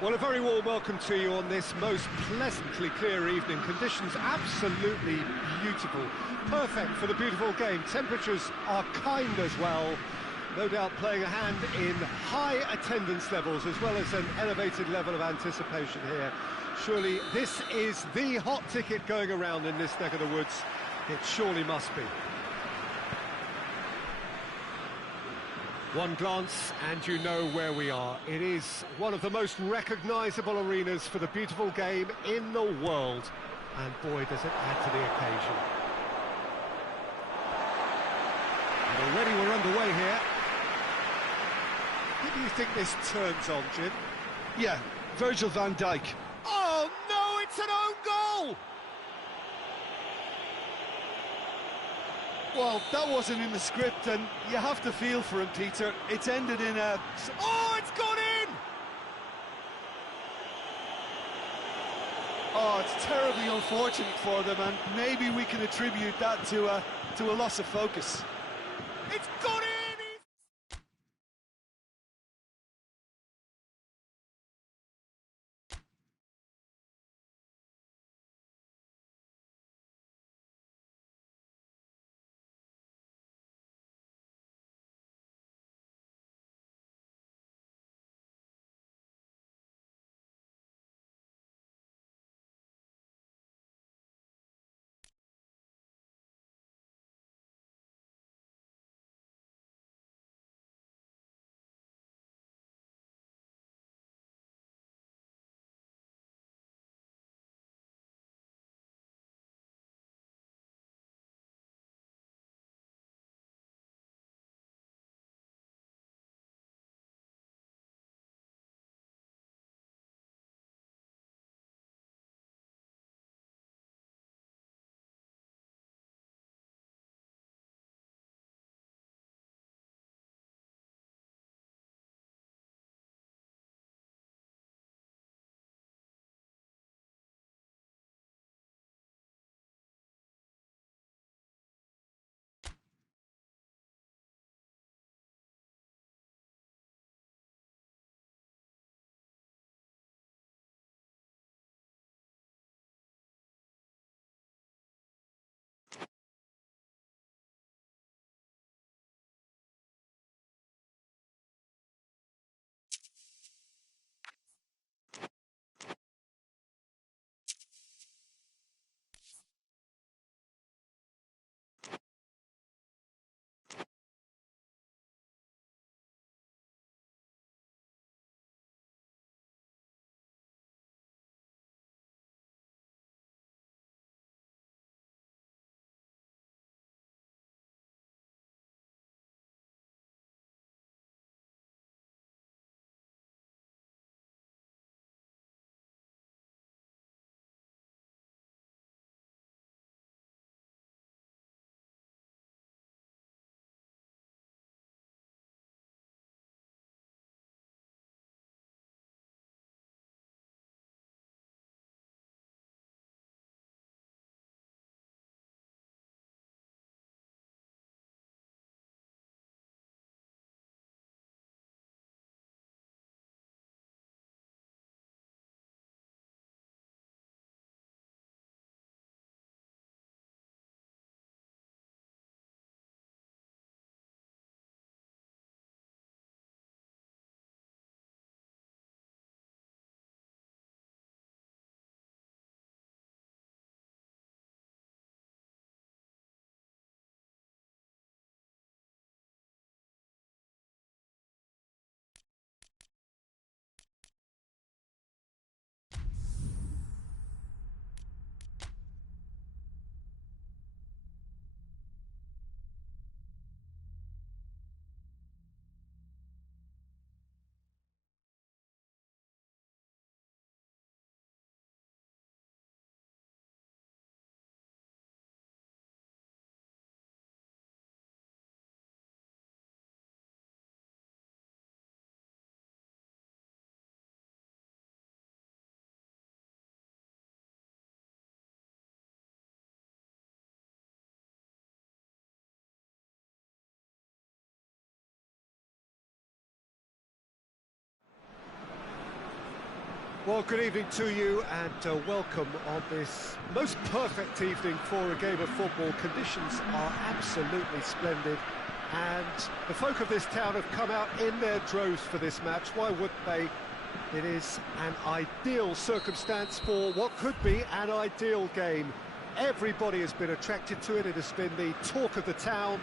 Well, a very warm welcome to you on this most pleasantly clear evening. Conditions absolutely beautiful, perfect for the beautiful game. Temperatures are kind as well, no doubt playing a hand in high attendance levels as well as an elevated level of anticipation here. Surely this is the hot ticket going around in this neck of the woods. It surely must be. One glance and you know where we are. It is one of the most recognisable arenas for the beautiful game in the world. And boy, does it add to the occasion. And already we're underway here. Who do you think this turns on, Jim? Yeah, Virgil van Dijk. Oh no, it's an own goal! Well, that wasn't in the script, and you have to feel for him, Peter. It's ended in a... Oh, it's gone in! Oh, it's terribly unfortunate for them, and maybe we can attribute that to a loss of focus. It's gone in! Well, good evening to you and welcome on this most perfect evening for a game of football. Conditions are absolutely splendid and the folk of this town have come out in their droves for this match. Why wouldn't they? It is an ideal circumstance for what could be an ideal game. Everybody has been attracted to it. It has been the talk of the town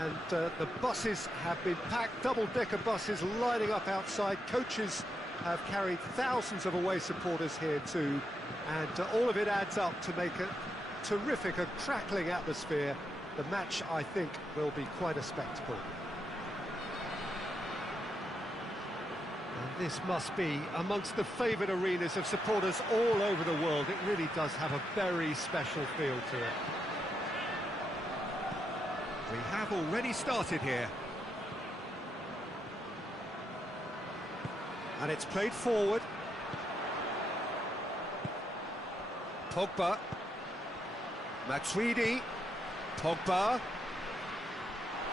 and the buses have been packed, double-decker buses lining up outside. Coaches have carried thousands of away supporters here too, and all of it adds up to make a terrific, a crackling atmosphere. The match, I think, will be quite a spectacle. And this must be amongst the favoured arenas of supporters all over the world. It really does have a very special feel to it. We have already started here. And it's played forward. Pogba. Matuidi. Pogba.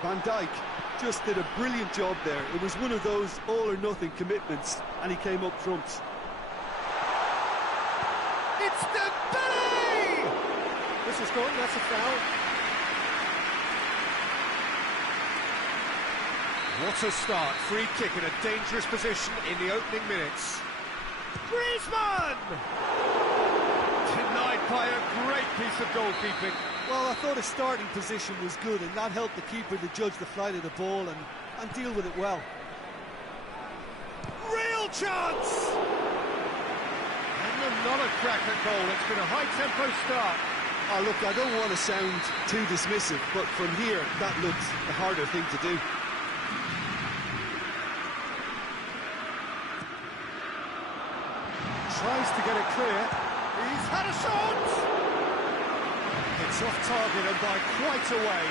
Van Dijk just did a brilliant job there. It was one of those all-or-nothing commitments, and he came up front. It's Dembele! This is gone, that's a foul. What a start, free kick in a dangerous position in the opening minutes. Griezmann! Denied by a great piece of goalkeeping. Well, I thought his starting position was good, and that helped the keeper to judge the flight of the ball and deal with it well. Real chance! And another cracker goal. It's been a high-tempo start. Oh, look, I don't want to sound too dismissive, but from here, that looks the harder thing to do. Tries to get it clear. He's had a shot! It's off target and by quite a way.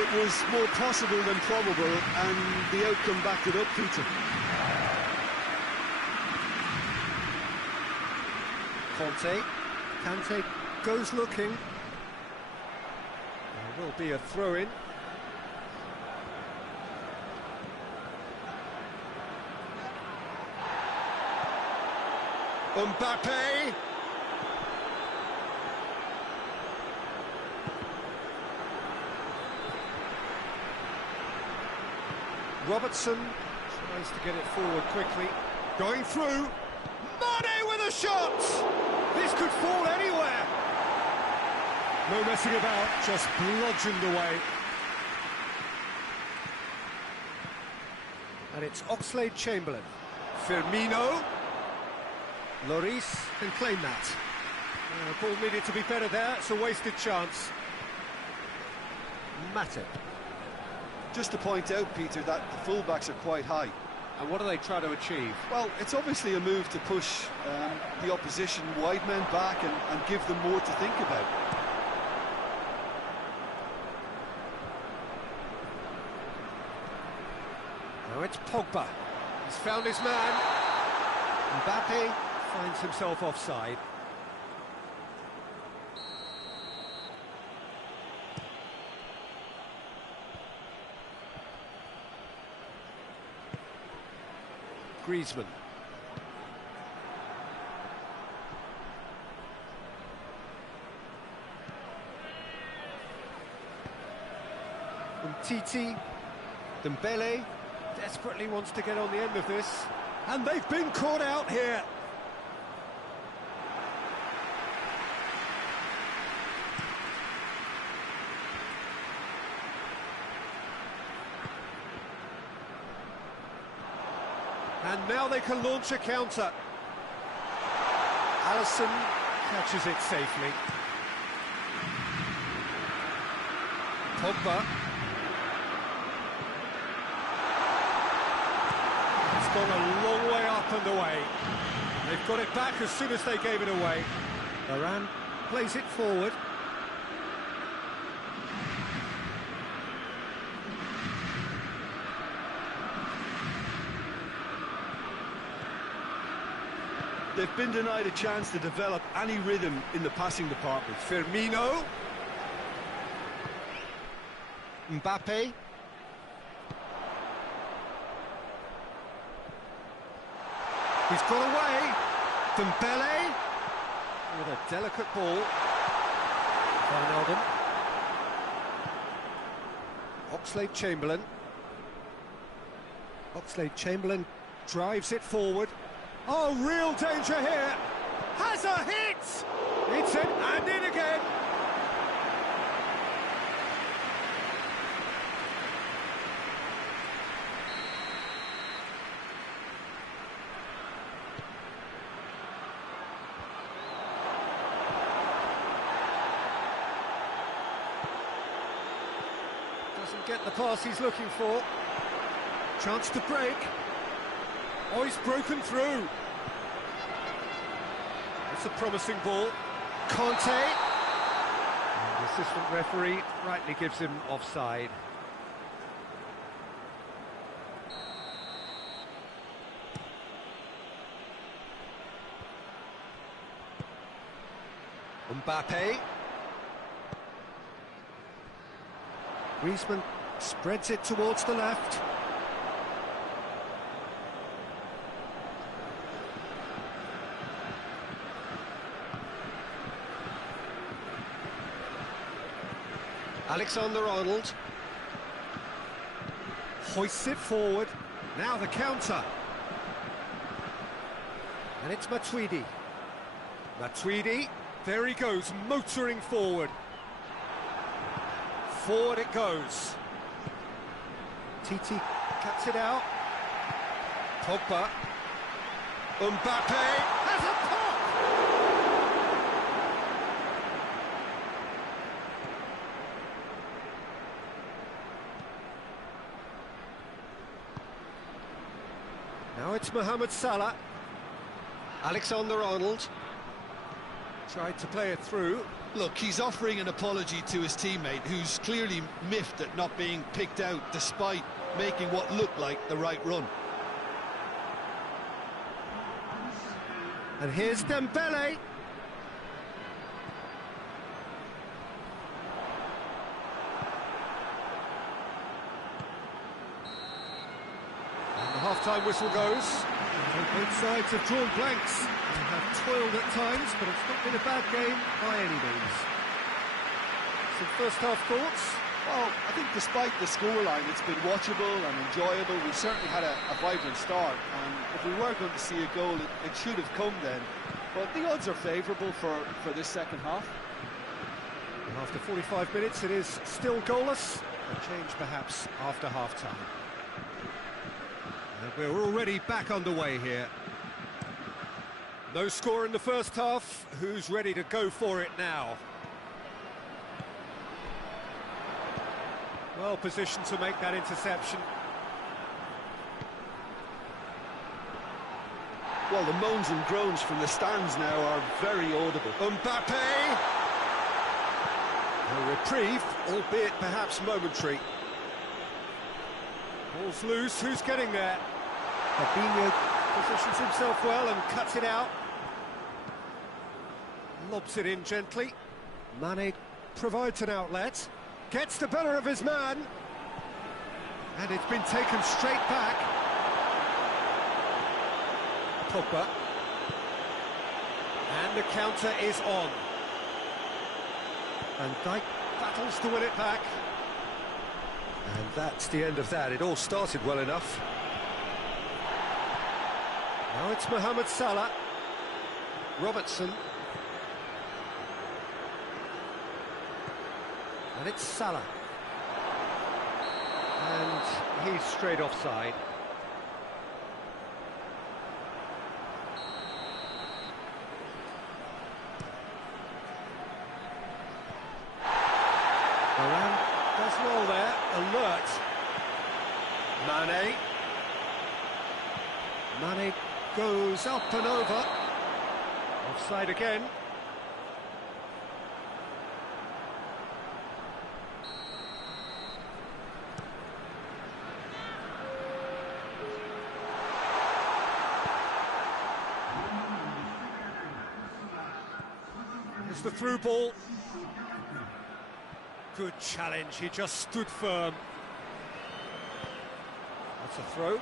It was more possible than probable, and the outcome backed it up, Peter. Kante goes looking. There will be a throw-in. Mbappe. Robertson tries to get it forward quickly. Going through. Mane with a shot! This could fall anywhere. No messing about, just bludgeoned away. And it's Oxlade-Chamberlain. Firmino. Lloris can claim that. Ball needed to be better there, it's a wasted chance. Matip. Just to point out, Peter, that the fullbacks are quite high. And what are they trying to achieve? Well, it's obviously a move to push the opposition wide men back and give them more to think about. Now it's Pogba. He's found his man. Mbappe finds himself offside. Griezmann. Umtiti. Dembele desperately wants to get on the end of this. And they've been caught out here. And now they can launch a counter. Alisson catches it safely. Pogba. It's gone a long way up and away. They've got it back as soon as they gave it away. Varane plays it forward. They've been denied a chance to develop any rhythm in the passing department. Firmino. Mbappe. He's got away. Dembele with a delicate ball. Wijnaldum. Oxlade-Chamberlain. Oxlade-Chamberlain drives it forward. Oh, real danger here. Has a hit! It's in and in again. Doesn't get the pass he's looking for. Chance to break. Oh, he's broken through. It's a promising ball. Conte. And the assistant referee rightly gives him offside. Mbappe. Griezmann spreads it towards the left. Alexander-Arnold hoists it forward. Now the counter. And it's Matuidi. Matuidi, there he goes, motoring forward. Forward it goes. Titi cuts it out. Pogba. Mbappe has a pop! Now it's Mohamed Salah. Alexander-Arnold tried to play it through. Look, he's offering an apology to his teammate, who's clearly miffed at not being picked out despite making what looked like the right run. And here's Dembele. And the half-time whistle goes. Both sides have drawn blanks. They have toiled at times, but it's not been a bad game by any means. Some first-half thoughts? Well, I think despite the scoreline, it's been watchable and enjoyable. We've certainly had a vibrant start, and if we were going to see a goal, it should have come then. But the odds are favourable for this second half. And after 45 minutes, it is still goalless. A change perhaps after half-time. And we're already back underway here. No score in the first half. Who's ready to go for it now? Well positioned to make that interception. Well, the moans and groans from the stands now are very audible. Mbappe! A reprieve, albeit perhaps momentary. Ball's loose, who's getting there? Fabinho positions himself well and cuts it out. Lobs it in gently. Mane provides an outlet. Gets the better of his man. And it's been taken straight back. Pogba. And the counter is on. Van Dijk battles to win it back. And that's the end of that. It all started well enough. Now it's Mohamed Salah. Robertson. And it's Salah. And he's straight offside. Varane does well there, alert. Mane goes up and over. Offside again. It's the through ball. Good challenge, he just stood firm. That's a throw.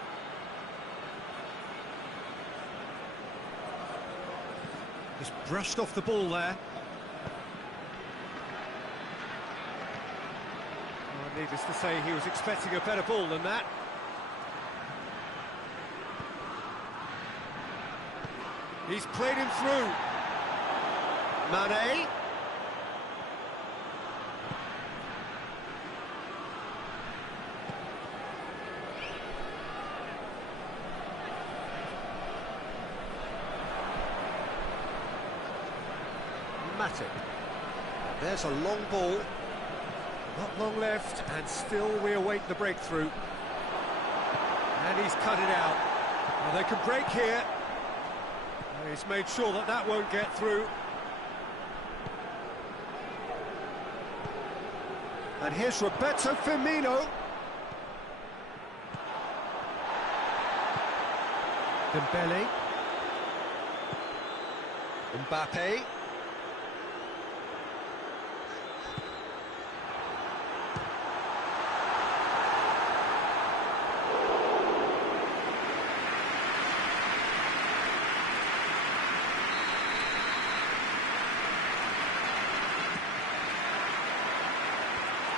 Just brushed off the ball there. Well, needless to say, he was expecting a better ball than that. He's played him through. Mane. Matic. There's a long ball. Not long left, and still we await the breakthrough. And he's cut it out. Well, they can break here. He's made sure that that won't get through. And here's Roberto Firmino. Dembele. Mbappe.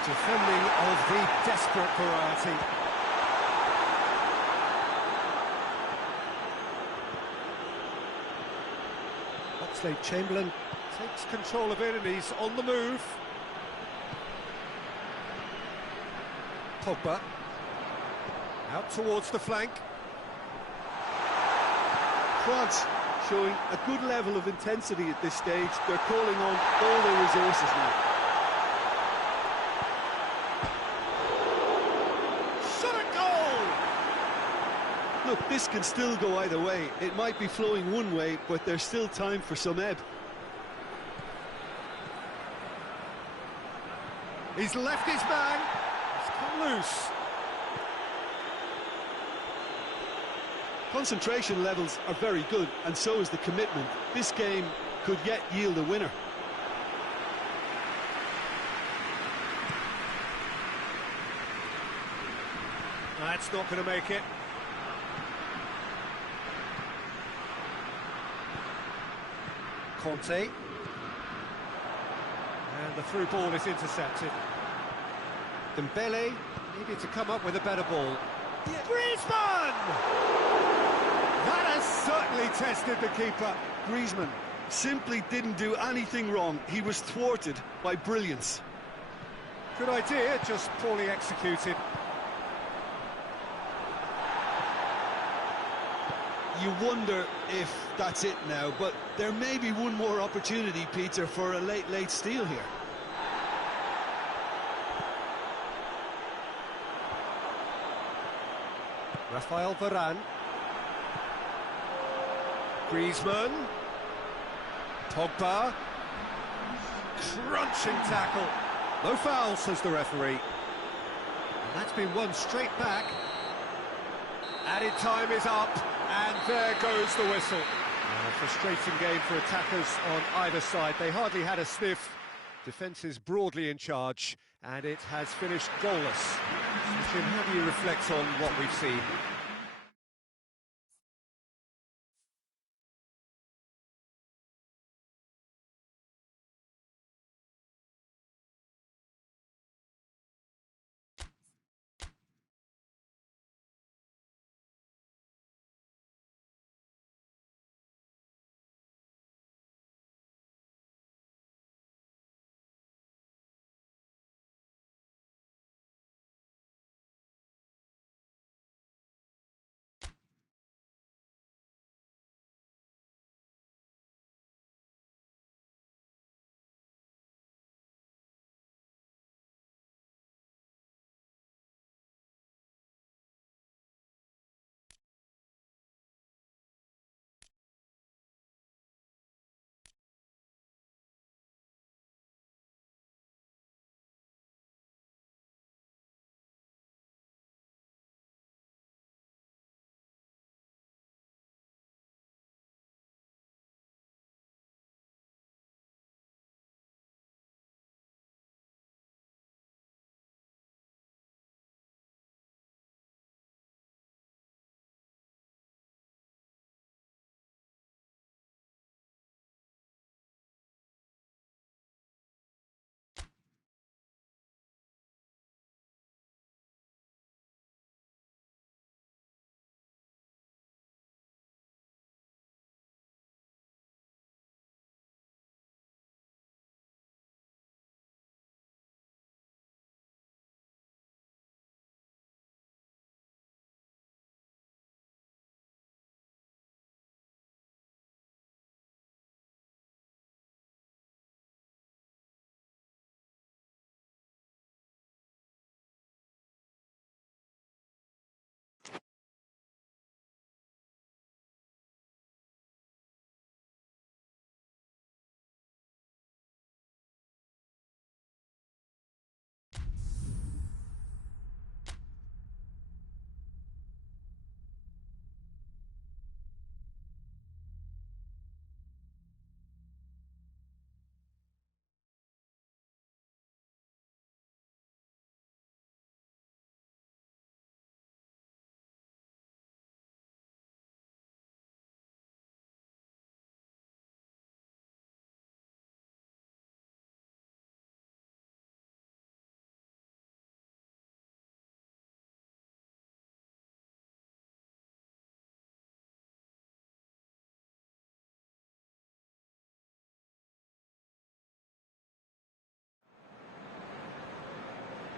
Defending of the desperate variety. Oxlade-Chamberlain takes control of it and he's on the move. Pogba out towards the flank. France showing a good level of intensity at this stage. They're calling on all their resources now. Look, this can still go either way. It might be flowing one way, but there's still time for some ebb. He's left his man. He's come loose. Concentration levels are very good, and so is the commitment. This game could yet yield a winner. That's not going to make it. Conte. And the through ball is intercepted. Dembele needed to come up with a better ball. Yeah. Griezmann! That has certainly tested the keeper. Griezmann simply didn't do anything wrong. He was thwarted by brilliance. Good idea, just poorly executed. You wonder if that's it now, but there may be one more opportunity, Peter, for a late steal here. Rafael Varane. Griezmann. Pogba. Crunching tackle. No foul, says the referee. And that's been one straight back. Added time is up, and there goes the whistle. A frustrating game for attackers on either side. They hardly had a sniff. Defence is broadly in charge, and it has finished goalless. Jim, how do you reflect on what we've seen?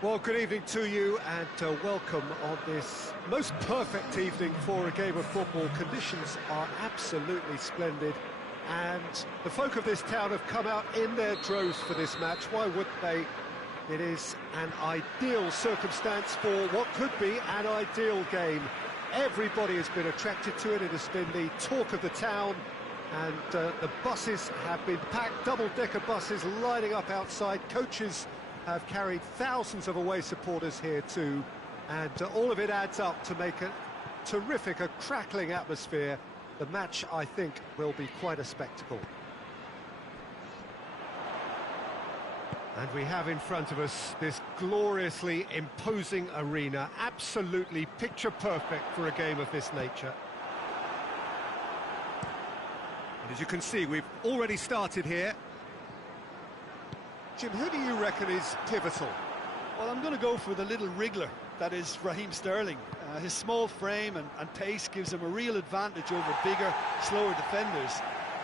Well, good evening to you and welcome on this most perfect evening for a game of football. Conditions are absolutely splendid and the folk of this town have come out in their droves for this match. Why wouldn't they? It is an ideal circumstance for what could be an ideal game. Everybody has been attracted to it. It has been the talk of the town and the buses have been packed, double-decker buses lining up outside. Coaches have carried thousands of away supporters here too, and all of it adds up to make a terrific, a crackling atmosphere. The match, I think, will be quite a spectacle. And we have in front of us this gloriously imposing arena, absolutely picture perfect for a game of this nature. And as you can see, we've already started here. Jim, who do you reckon is pivotal? Well, I'm going to go for the little wriggler that is Raheem Sterling. His small frame and pace gives him a real advantage over bigger, slower defenders.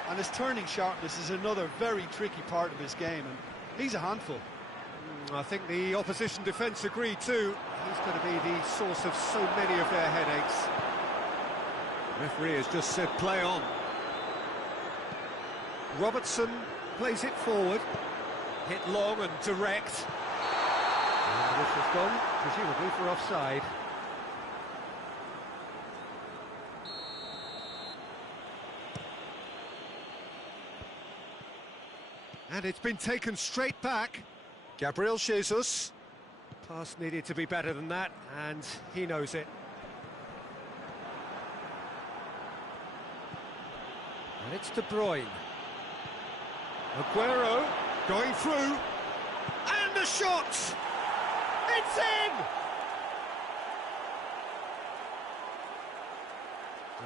And his turning sharpness is another very tricky part of his game, and he's a handful. I think the opposition defence agree too. He's going to be the source of so many of their headaches. The referee has just said play on. Robertson plays it forward. Hit long and direct. And the whistle's gone, presumably for offside. And it's been taken straight back. Gabriel Jesus. Pass needed to be better than that, and he knows it. And it's De Bruyne. Aguero. Going through, and the shot! It's in!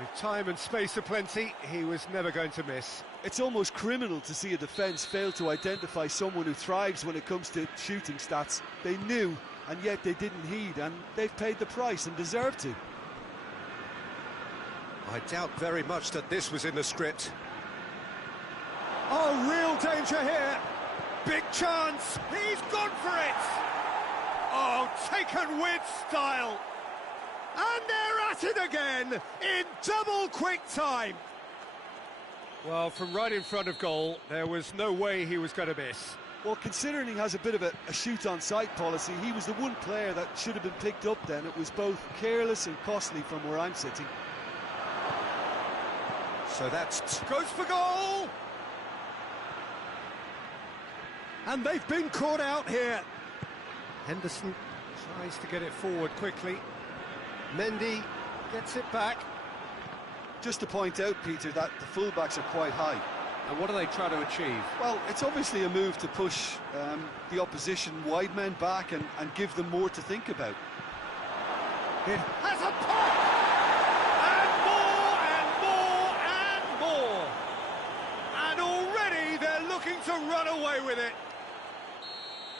With time and space aplenty, he was never going to miss. It's almost criminal to see a defence fail to identify someone who thrives when it comes to shooting stats. They knew, and yet they didn't heed, and they've paid the price and deserve to. I doubt very much that this was in the script. Oh, real danger here! Big chance! He's gone for it! Oh, taken with style! And they're at it again, in double quick time! Well, from right in front of goal, there was no way he was going to miss. Well, considering he has a bit of a shoot-on-sight policy, he was the one player that should have been picked up then. It was both careless and costly from where I'm sitting. So that's... goes for goal! And they've been caught out here. Henderson tries to get it forward quickly. Mendy gets it back. Just to point out, Peter, that the fullbacks are quite high. And what are they trying to achieve? Well, it's obviously a move to push the opposition wide men back and give them more to think about. It has a pop! And more and more and more! And already they're looking to run away with it.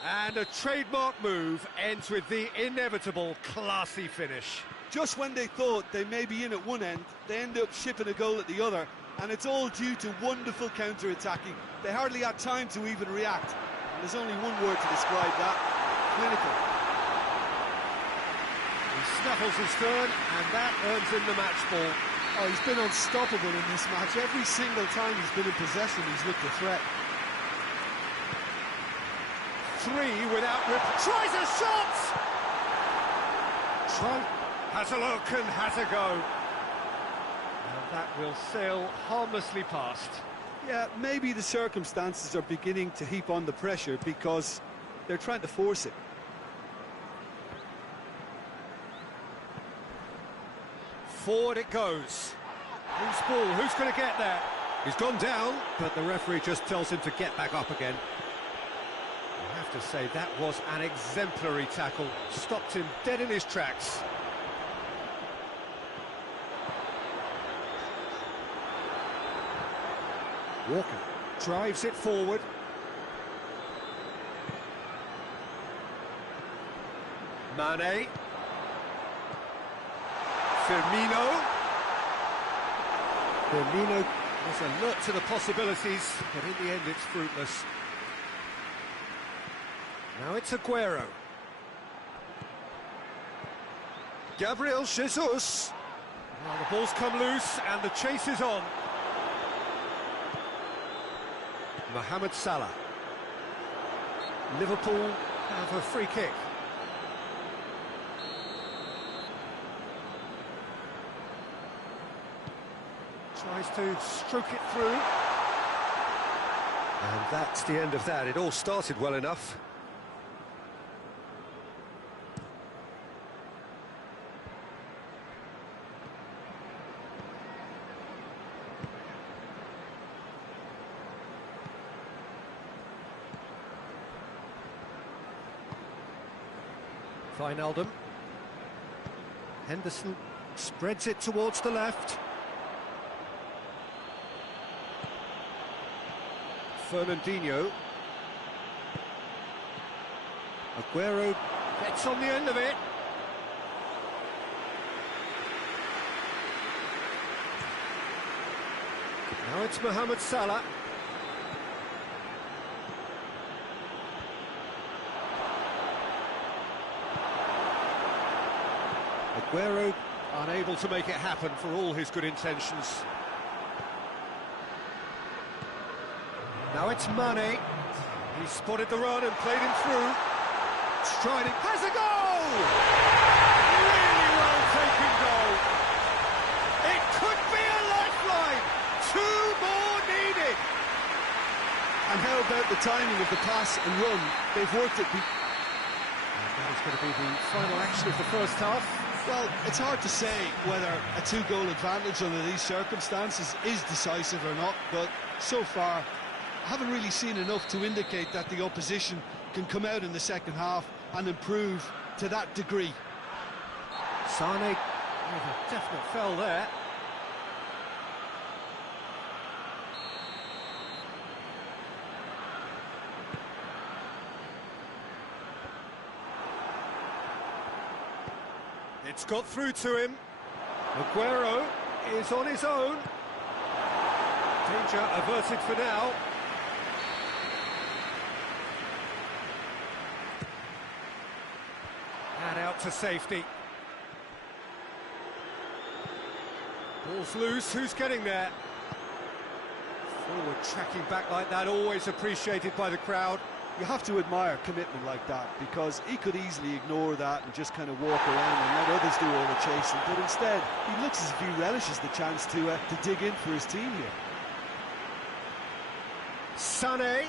And a trademark move ends with the inevitable classy finish. Just when they thought they may be in at one end, they end up shipping a goal at the other, and it's all due to wonderful counter-attacking. They hardly had time to even react, and there's only one word to describe that: clinical. He snaffles his turn, and that earns him the match ball. Oh, he's been unstoppable in this match. Every single time he's been in possession, he's looked a threat. Three without rip. Tries a shot! Has a look and has a go. And that will sail harmlessly past. Yeah, maybe the circumstances are beginning to heap on the pressure because they're trying to force it. Forward it goes. Who's ball? Who's going to get there? He's gone down, but the referee just tells him to get back up again. I have to say, that was an exemplary tackle. Stopped him dead in his tracks. Walker drives it forward. Mane. Firmino was alert to the possibilities, but in the end it's fruitless. Now it's Aguero. Gabriel Jesus. Well, the ball's come loose and the chase is on. Mohamed Salah. Liverpool have a free kick. Tries to stroke it through. And that's the end of that. It all started well enough. Wijnaldum. Henderson spreads it towards the left. Fernandinho. Aguero gets on the end of it. Now it's Mohamed Salah. Aguero unable to make it happen for all his good intentions. Now it's Mane. He spotted the run and played him through. Striding, has a goal! Really well taken goal. It could be a lifeline. 2 more needed. And how about the timing of the pass and run? They've worked it. And that is going to be the final action of the first half. Well, it's hard to say whether a 2-goal advantage under these circumstances is decisive or not, but so far I haven't really seen enough to indicate that the opposition can come out in the second half and improve to that degree. Sane with a definite foul there. It's got through to him. Aguero is on his own. Danger averted for now. And out to safety. Ball's loose, who's getting there? Forward tracking back like that, always appreciated by the crowd. You have to admire commitment like that, because he could easily ignore that and just kind of walk around and let others do all the chasing, but instead he looks as if he relishes the chance to dig in for his team here. Sané.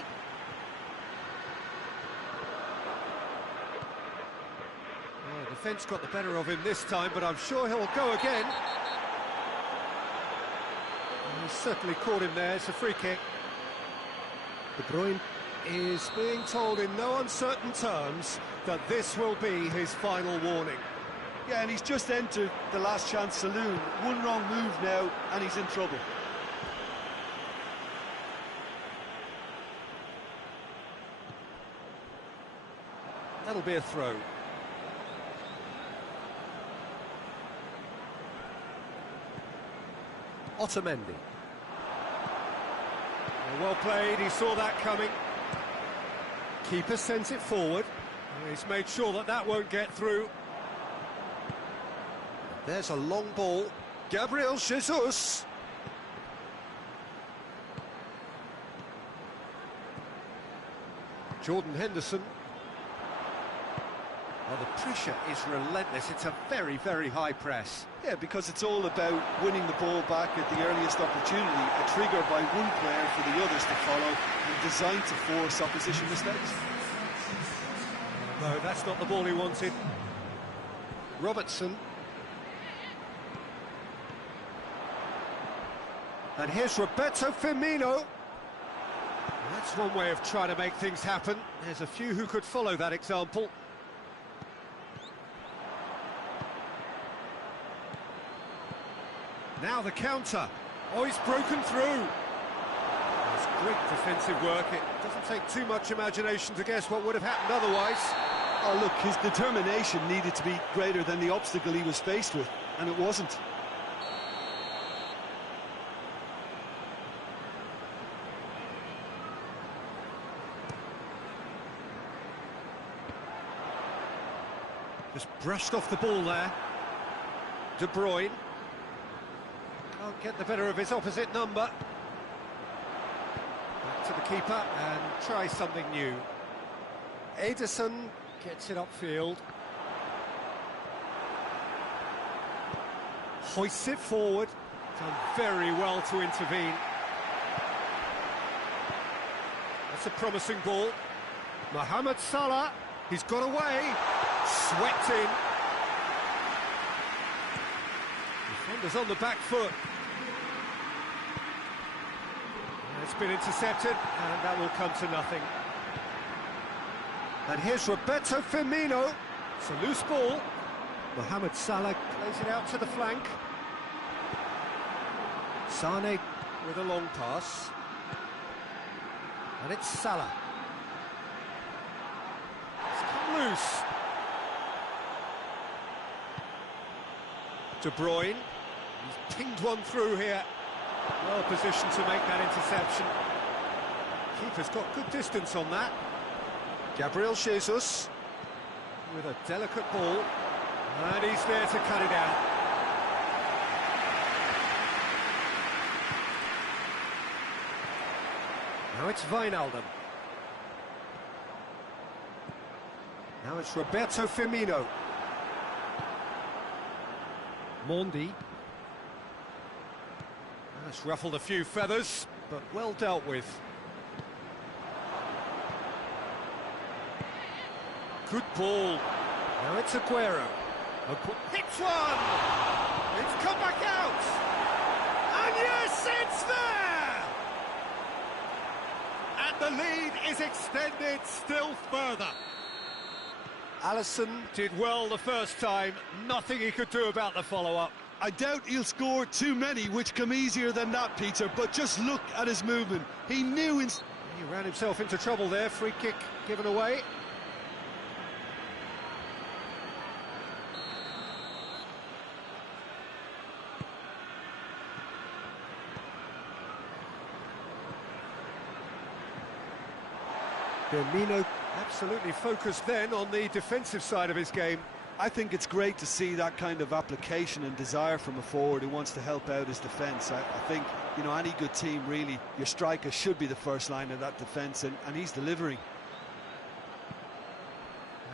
Oh, defence got the better of him this time, but I'm sure he'll go again. He's certainly caught him there. It's a free kick. De Bruyne is being told in no uncertain terms that this will be his final warning. Yeah, and he's just entered the last chance saloon. One wrong move now and he's in trouble. That'll be a throw. Otamendi. Well played, he saw that coming. Keeper sends it forward. He's made sure that that won't get through. There's a long ball. Gabriel Jesus. Jordan Henderson. Well, the pressure is relentless. It's a very, very high press. Yeah, because it's all about winning the ball back at the earliest opportunity, a trigger by one player for the others to follow, and designed to force opposition mistakes. No, that's not the ball he wanted. Robertson. And here's Roberto Firmino. That's one way of trying to make things happen. There's a few who could follow that example. Now the counter. Oh, he's broken through. It's great defensive work. It doesn't take too much imagination to guess what would have happened otherwise. Oh, look, his determination needed to be greater than the obstacle he was faced with, and it wasn't. Just brushed off the ball there. De Bruyne. Can't get the better of his opposite number. Back to the keeper and try something new. Ederson gets it upfield. Hoists it forward. Done very well to intervene. That's a promising ball. Mohamed Salah, he's got away. Swept in. Defender's on the back foot. It's been intercepted, and that will come to nothing. And here's Roberto Firmino. It's a loose ball. Mohamed Salah plays it out to the flank. Sane with a long pass. And it's Salah. It's come loose. De Bruyne. He's pinged one through here. Well positioned to make that interception. Keeper's got good distance on that. Gabriel Jesus with a delicate ball. And he's there to cut it out. Now it's Wijnaldum. Now it's Roberto Firmino. Mondi. That's ruffled a few feathers, but well dealt with. Good ball. Now it's Aguero. Hits one! It's come back out! And yes, it's there! And the lead is extended still further. Alisson did well the first time, nothing he could do about the follow-up. I doubt he'll score too many, which come easier than that, Peter, but just look at his movement. He knew... He ran himself into trouble there, free kick given away. Firmino absolutely focused then on the defensive side of his game. I think it's great to see that kind of application and desire from a forward who wants to help out his defence. I think, you know, any good team, really, your striker should be the first line of that defence, and he's delivering.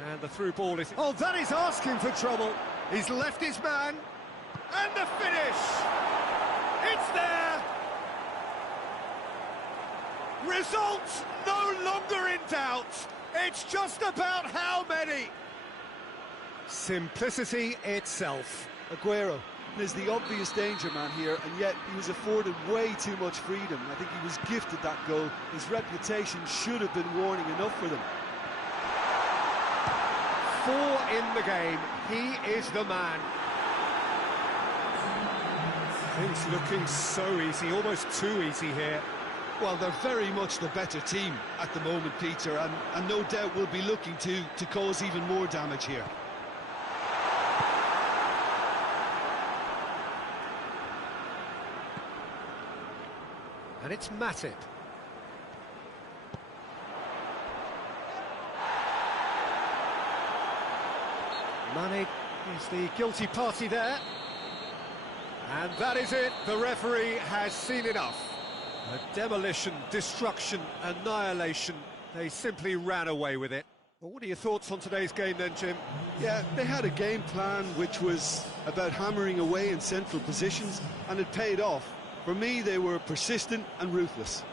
And the through ball is... Oh, that is asking for trouble. He's left his man. And the finish! It's there! Results no longer in doubt. It's just about how many. Simplicity itself. Aguero is the obvious danger man here, and yet he was afforded way too much freedom. I think he was gifted that goal. His reputation should have been warning enough for them. 4 in the game. He is the man. Things looking so easy, almost too easy here. Well, they're very much the better team at the moment, Peter, and no doubt will be looking to cause even more damage here. And it's Matip. Mane is the guilty party there. And that is it. The referee has seen enough. A demolition, destruction, annihilation. They simply ran away with it. Well, what are your thoughts on today's game then, Jim? Yeah, they had a game plan which was about hammering away in central positions, and it paid off. For me, they were persistent and ruthless.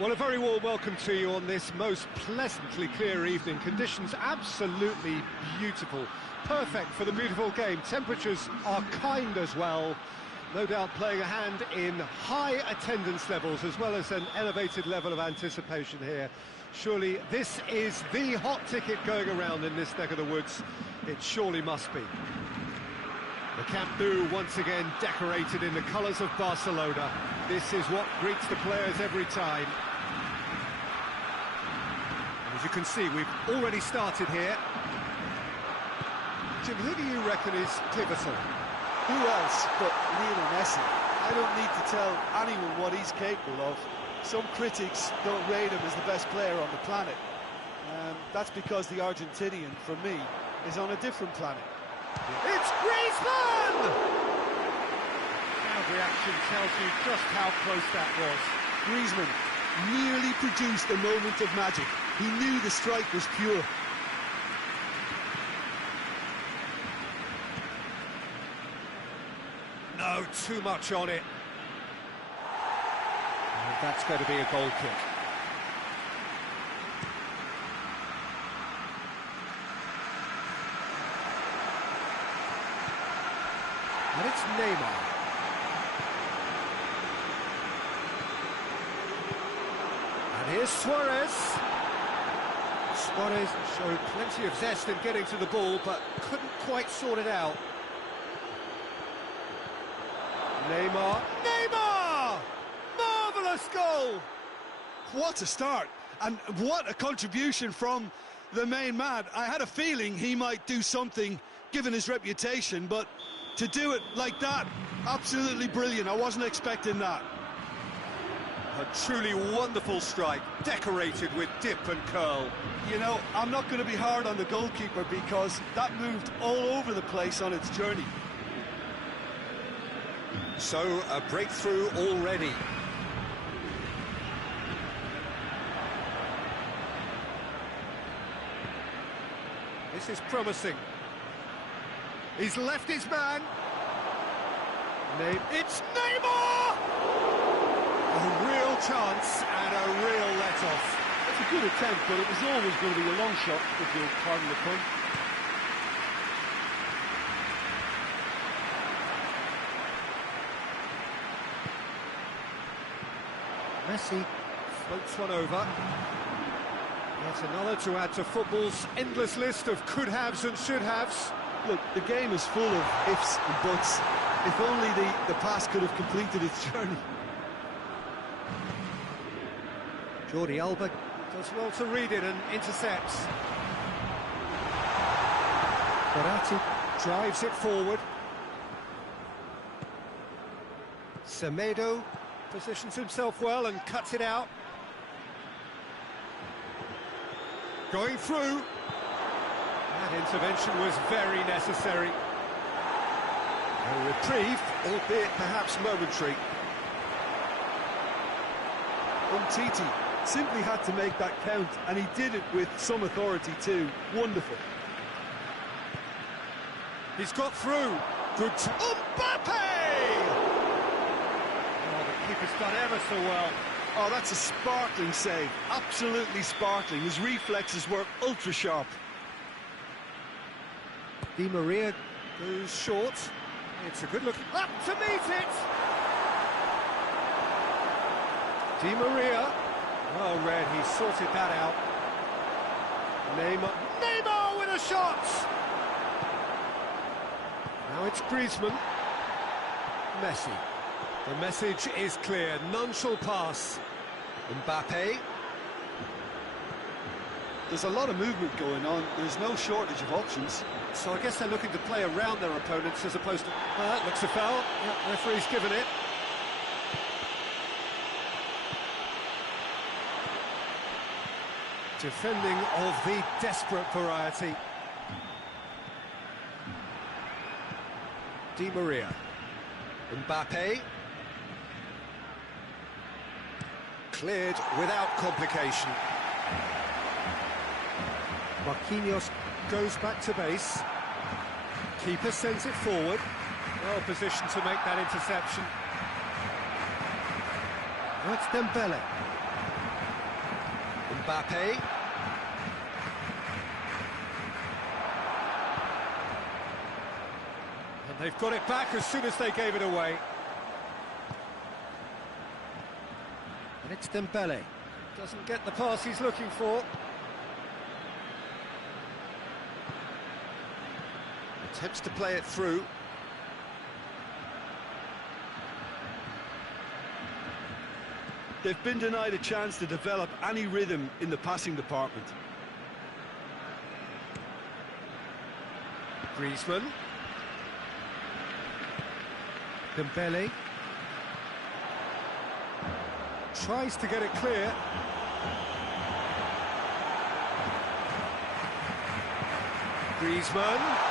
Well, a very warm welcome to you on this most pleasantly clear evening. Conditions absolutely beautiful. Perfect for the beautiful game. Temperatures are kind as well. No doubt playing a hand in high attendance levels as well as an elevated level of anticipation here. Surely this is the hot ticket going around in this neck of the woods. It surely must be. The Camp Nou once again decorated in the colours of Barcelona. This is what greets the players every time. As you can see, we've already started here. Jim, who do you reckon is pivotal? Who else but Lionel Messi? I don't need to tell anyone what he's capable of. Some critics don't rate him as the best player on the planet. That's because the Argentinian, for me, is on a different planet. It's Griezmann! Crowd reaction tells you just how close that was. Griezmann nearly produced a moment of magic. He knew the strike was pure. No, too much on it. And that's going to be a goal kick. And it's Neymar. And here's Suarez. Suarez showed plenty of zest in getting to the ball, but couldn't quite sort it out. Neymar. Neymar! Marvellous goal! What a start, and what a contribution from the main man. I had a feeling he might do something, given his reputation, but to do it like that, absolutely brilliant. I wasn't expecting that. A truly wonderful strike, decorated with dip and curl. You know, I'm not going to be hard on the goalkeeper because that moved all over the place on its journey. So, a breakthrough already. This is promising. He's left his man. It's Neymar! A real chance and a real let-off. It's a good attempt, but it was always going to be a long shot, if you'll pardon the pun. Messi floats one over. Yet another to add to football's endless list of could-haves and should-haves. Look, the game is full of ifs and buts. If only the pass could have completed its journey. Jordi Alba does well to read it and intercepts. Verratti drives it forward. Semedo positions himself well and cuts it out. Going through. That intervention was very necessary. A reprieve, albeit perhaps momentary. Umtiti simply had to make that count, and he did it with some authority too. Wonderful. He's got through. Good. Mbappe! Oh, the keeper's done ever so well. Oh, that's a sparkling save. Absolutely sparkling. His reflexes were ultra sharp. Di Maria goes short. It's a good look. Up to meet it! Di Maria. Well read, he sorted that out. Neymar with a shot! Now it's Griezmann. Messi. The message is clear, none shall pass. Mbappe. There's a lot of movement going on, there's no shortage of options. So I guess they're looking to play around their opponents as opposed to... that looks a foul. Yeah, referee's given it. Defending of the desperate variety. Di Maria. Mbappe. Cleared without complication. Marquinhos goes back to base. Keeper sends it forward. Well positioned to make that interception. Now it's Dembele. Mbappe. And they've got it back as soon as they gave it away. And it's Dembele. Doesn't get the pass he's looking for. Attempts to play it through. They've been denied a chance to develop any rhythm in the passing department. Griezmann. Dembele. Tries to get it clear. Griezmann.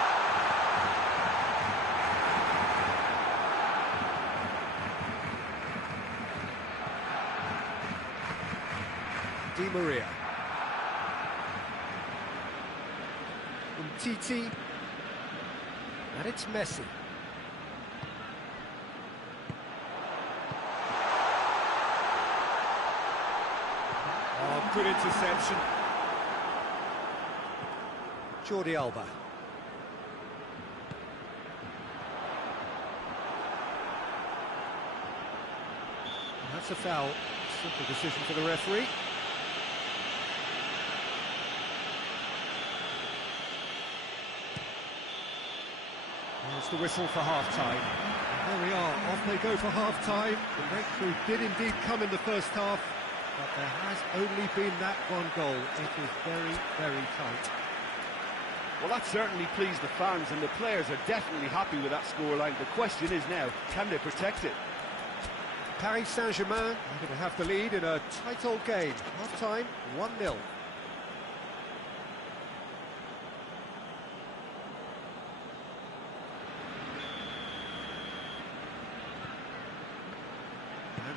Di Maria. Umtiti. And it's Messi. Oh, good interception. Jordi Alba. That's a foul. Simple decision for the referee. There's the whistle for half-time. There we are, off they go for half-time. The breakthrough did indeed come in the first half, but there has only been that one goal. It is very, very tight. Well, that certainly pleased the fans, and the players are definitely happy with that scoreline. The question is now, can they protect it? Paris Saint-Germain are going to have the lead in a tight old game. Half-time, 1-0.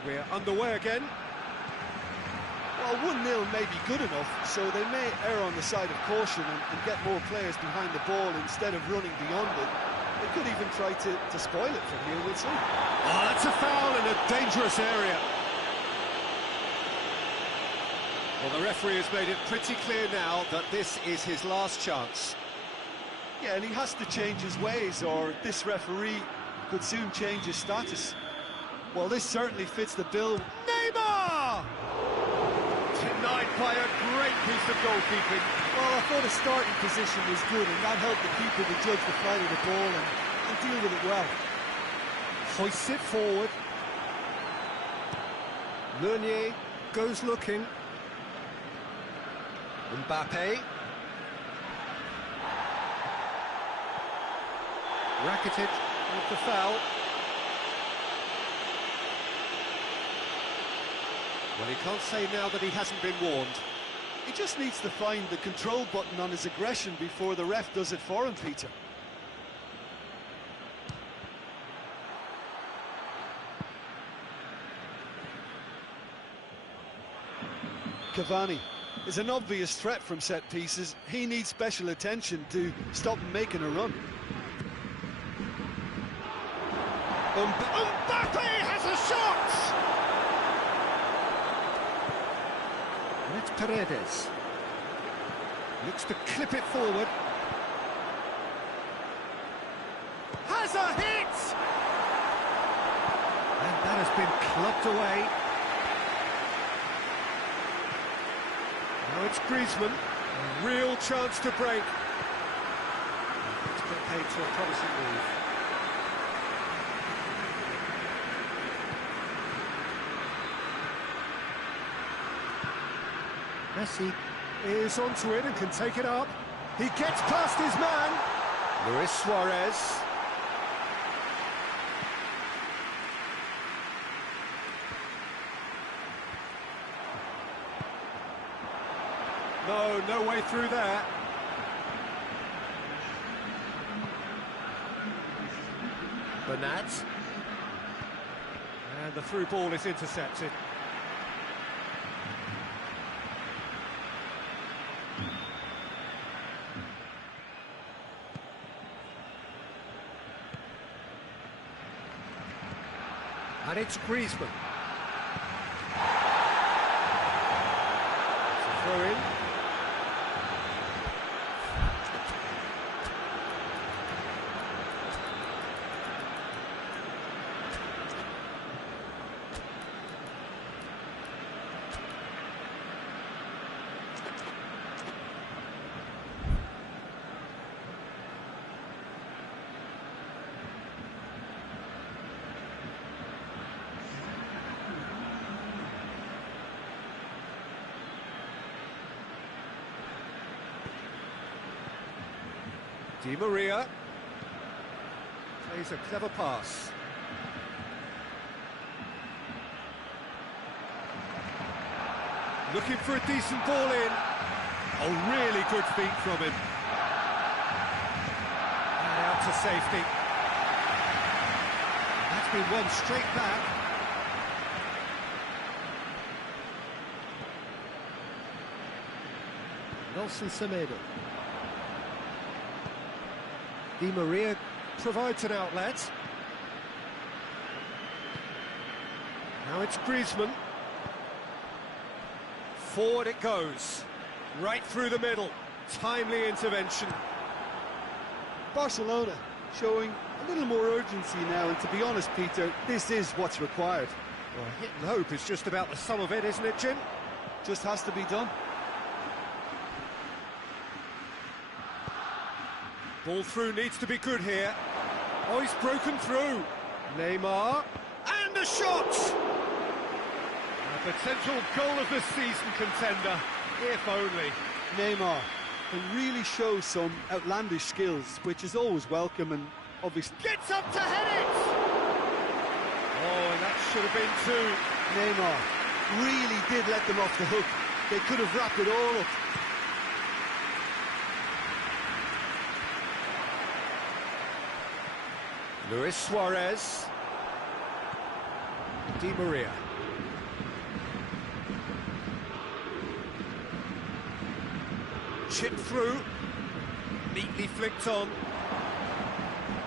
We're underway again. Well, 1-0 may be good enough, so they may err on the side of caution and get more players behind the ball instead of running beyond it. They could even try to spoil it from here, we'll see. Oh, that's a foul in a dangerous area. Well, the referee has made it pretty clear now that this is his last chance. Yeah, and he has to change his ways, or this referee could soon change his status. Well, this certainly fits the bill. Neymar! Denied by a great piece of goalkeeping. Well, I thought his starting position was good, and that helped the keeper to judge the flight of the ball and deal with it well. Hoists it forward. Meunier goes looking. Mbappe. Rakitic with the foul. Well, he can't say now that he hasn't been warned. He just needs to find the control button on his aggression before the ref does it for him, Peter. Cavani is an obvious threat from set pieces. He needs special attention to stop him making a run. Mbappe has a shot! And it's Paredes. Looks to clip it forward. Has a hit! And that has been clubbed away. Now it's Griezmann. A real chance to break. It's been paid to a promising move. Messi is onto it and can take it up. He gets past his man. Luis Suarez. No way through there. Bernat. And the through ball is intercepted. And it's Griezmann. It's a Di Maria plays a clever pass. Looking for a decent ball in. Oh, really good feet from him. And out to safety. That's been won straight back. Nelson Semedo. Di Maria provides an outlet. Now it's Griezmann. Forward it goes. Right through the middle. Timely intervention. Barcelona showing a little more urgency now, and to be honest, Peter, this is what's required. Well, hit and hope is just about the sum of it, isn't it, Jim? Just has to be done. Ball through needs to be good here. Oh, he's broken through. Neymar. And a shot! A potential goal of the season contender, if only. Neymar can really show some outlandish skills, which is always welcome, and obviously Gets up to head it! Oh, and that should have been two. Neymar really did let them off the hook. They could have wrapped it all up. Luis Suarez. Di Maria. Chip through. Neatly flicked on.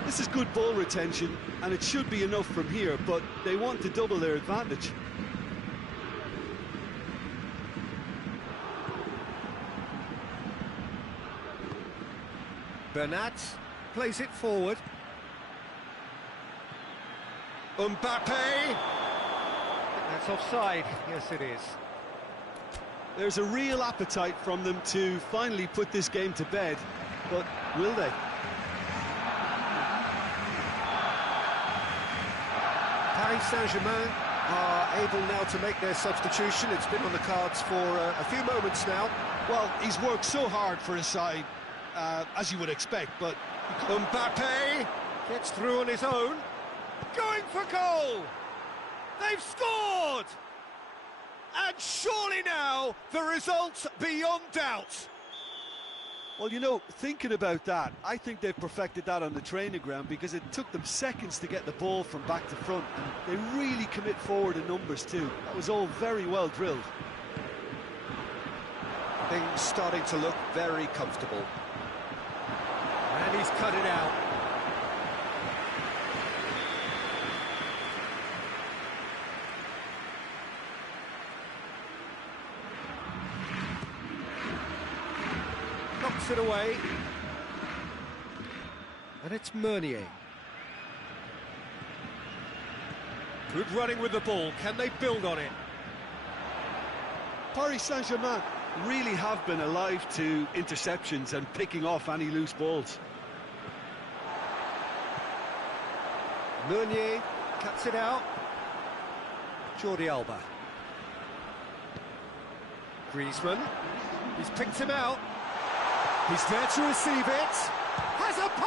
This is good ball retention, and it should be enough from here, but they want to double their advantage. Bernat plays it forward. Mbappe! That's offside. Yes, it is. There's a real appetite from them to finally put this game to bed, but will they? Paris Saint-Germain are able now to make their substitution. It's been on the cards for a few moments now. Well, he's worked so hard for his side, as you would expect, but Mbappe gets through on his own. Going for goal! They've scored! And surely now, the result's beyond doubt. well, you know, thinking about that, I think they've perfected that on the training ground, because it took them seconds to get the ball from back to front. They really commit forward in numbers too. That was all very well drilled. Things starting to look very comfortable. And he's cut it out. Knocks it away. And it's Meunier. Good running with the ball. Can they build on it? Paris Saint-Germain really have been alive to interceptions and picking off any loose balls. Meunier cuts it out. Jordi Alba. Griezmann. He's picked him out. He's there to receive it. Has a pass.